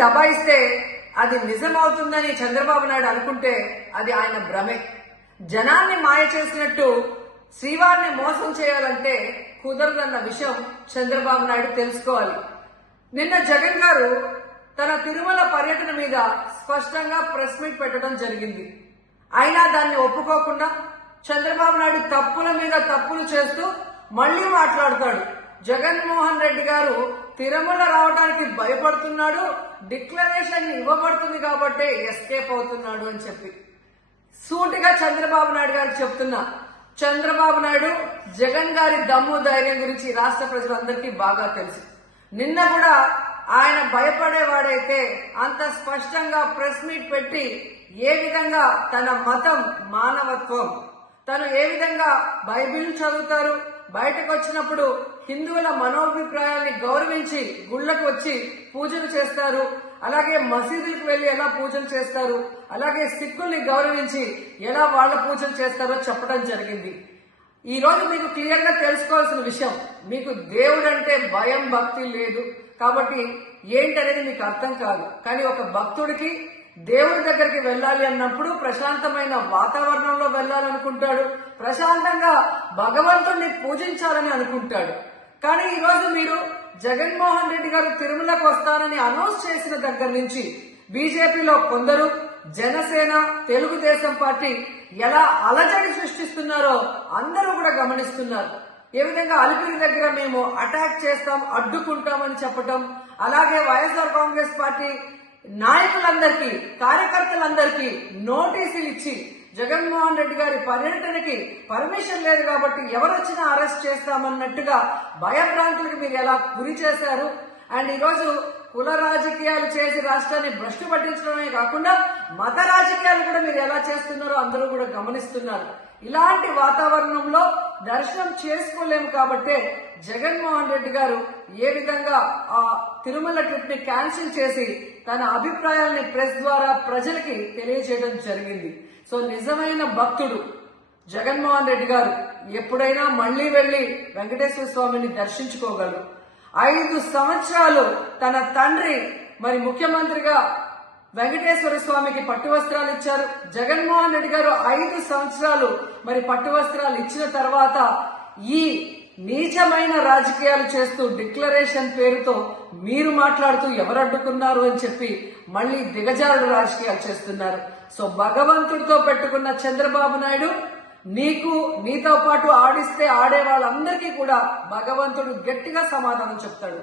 దబాయిస్తే అది నిజమవుతుందని చంద్రబాబు నాయుడు అనుకుంటే అది ఆయన భ్రమే. జనాన్ని మాయ చేసినట్టు శ్రీవారిని మోసం చేయాలంటే కుదరదన్న విషయం చంద్రబాబు నాయుడు తెలుసుకోవాలి. నిన్న జగన్ గారు తన తిరుమల పర్యటన మీద స్పష్టంగా ప్రెస్ మీట్ పెట్టడం జరిగింది. అయినా దాన్ని ఒప్పుకోకుండా చంద్రబాబు నాయుడు తప్పుల మీద తప్పులు చేస్తూ మళ్లీ మాట్లాడుతాడు. జగన్మోహన్ రెడ్డి గారు తిరుమల రావడానికి భయపడుతున్నాడు, డిక్లరేషన్ ఇవ్వబడుతుంది కాబట్టి ఎస్కేప్ అవుతున్నాడు అని చెప్పి సూటిగా చంద్రబాబు నాయుడు గారికి చెప్తున్నా. చంద్రబాబు నాయుడు జగన్ గారి దమ్ము ధైర్యం గురించి రాష్ట్ర ప్రజలందరికీ బాగా తెలుసు. నిన్న కూడా ఆయన భయపడేవాడైతే అంత స్పష్టంగా ప్రెస్ మీట్ పెట్టి ఏ విధంగా తన మతం మానవత్వం, తను ఏ విధంగా బైబిల్ చదువుతారు, బయటకు వచ్చినప్పుడు హిందువుల మనోభిప్రాయాన్ని గౌరవించి గుళ్లకు వచ్చి పూజలు చేస్తారు, అలాగే మసీదులకు వెళ్లి ఎలా పూజలు చేస్తారు, అలాగే సిక్కుల్ని గౌరవించి ఎలా వాళ్ళ పూజలు చేస్తారో చెప్పడం జరిగింది. ఈ రోజు మీకు క్లియర్ గా తెలుసుకోవాల్సిన విషయం, మీకు దేవుడు అంటే భయం భక్తి లేదు కాబట్టి ఏంటనేది మీకు అర్థం కాదు. కానీ ఒక భక్తుడికి దేవుడి దగ్గరికి వెళ్ళాలి అన్నప్పుడు ప్రశాంతమైన వాతావరణంలో వెళ్ళాలనుకుంటాడు, ప్రశాంతంగా భగవంతుడిని పూజించాలని అనుకుంటాడు. కానీ ఈ రోజు మీరు జగన్మోహన్ రెడ్డి గారు తిరుమలకు వస్తారని అనౌన్స్ చేసిన దగ్గర నుంచి బీజేపీలో కొందరు, జనసేన, తెలుగుదేశం పార్టీ ఎలా అలజడి సృష్టిస్తున్నారో అందరూ కూడా గమనిస్తున్నారు. ఏ విధంగా అలిపిరి దగ్గర మేము అటాక్ చేస్తాం, అడ్డుకుంటామని చెప్పటం, అలాగే వైఎస్ఆర్ కాంగ్రెస్ పార్టీ నాయకులందరికీ, కార్యకర్తలందరికీ నోటీసులు ఇచ్చి జగన్మోహన్ రెడ్డి గారి పర్యటనకి పర్మిషన్ లేదు కాబట్టి ఎవరొచ్చినా అరెస్ట్ చేస్తామన్నట్టుగా భయభ్రాంతులకు మీరు ఎలా గురి చేశారు. అండ్ ఈరోజు కుల రాజకీయాలు చేసి రాష్ట్రాన్ని భ్రష్టు పట్టించడమే కాకుండా మత రాజకీయాలు కూడా మీరు ఎలా చేస్తున్నారో అందరూ కూడా గమనిస్తున్నారు. ఇలాంటి వాతావరణంలో దర్శనం చేసుకోలేము కాబట్టే జగన్మోహన్ రెడ్డి గారు ఏ విధంగా ఆ తిరుమల ట్రిప్ ని క్యాన్సిల్ చేసి తన అభిప్రాయాల్ని ప్రెస్ ద్వారా ప్రజలకి తెలియజేయడం జరిగింది. సో నిజమైన భక్తుడు జగన్మోహన్ రెడ్డి గారు ఎప్పుడైనా మళ్లీ వెళ్లి వెంకటేశ్వర స్వామిని దర్శించుకోగలరు. 5 సంవత్సరాలు తన తండ్రి మరి ముఖ్యమంత్రిగా వెంకటేశ్వర స్వామికి పట్టు వస్త్రాలు ఇచ్చారు. జగన్మోహన్ రెడ్డి గారు 5 సంవత్సరాలు మరి పట్టు వస్త్రాలు ఇచ్చిన తర్వాత ఈ నీచమైన రాజకీయాలు చేస్తూ డిక్లరేషన్ పేరుతో మీరు మాట్లాడుతూ ఎవరు అడ్డుకున్నారు అని చెప్పి మళ్లీ దిగజారుడు రాజకీయాలు చేస్తున్నారు. సో భగవంతుడితో పెట్టుకున్న చంద్రబాబు నాయుడు నీతో పాటు ఆడిస్తే ఆడే వాళ్ళందరికీ కూడా భగవంతుడు గట్టిగా సమాధానం చెప్తాడు.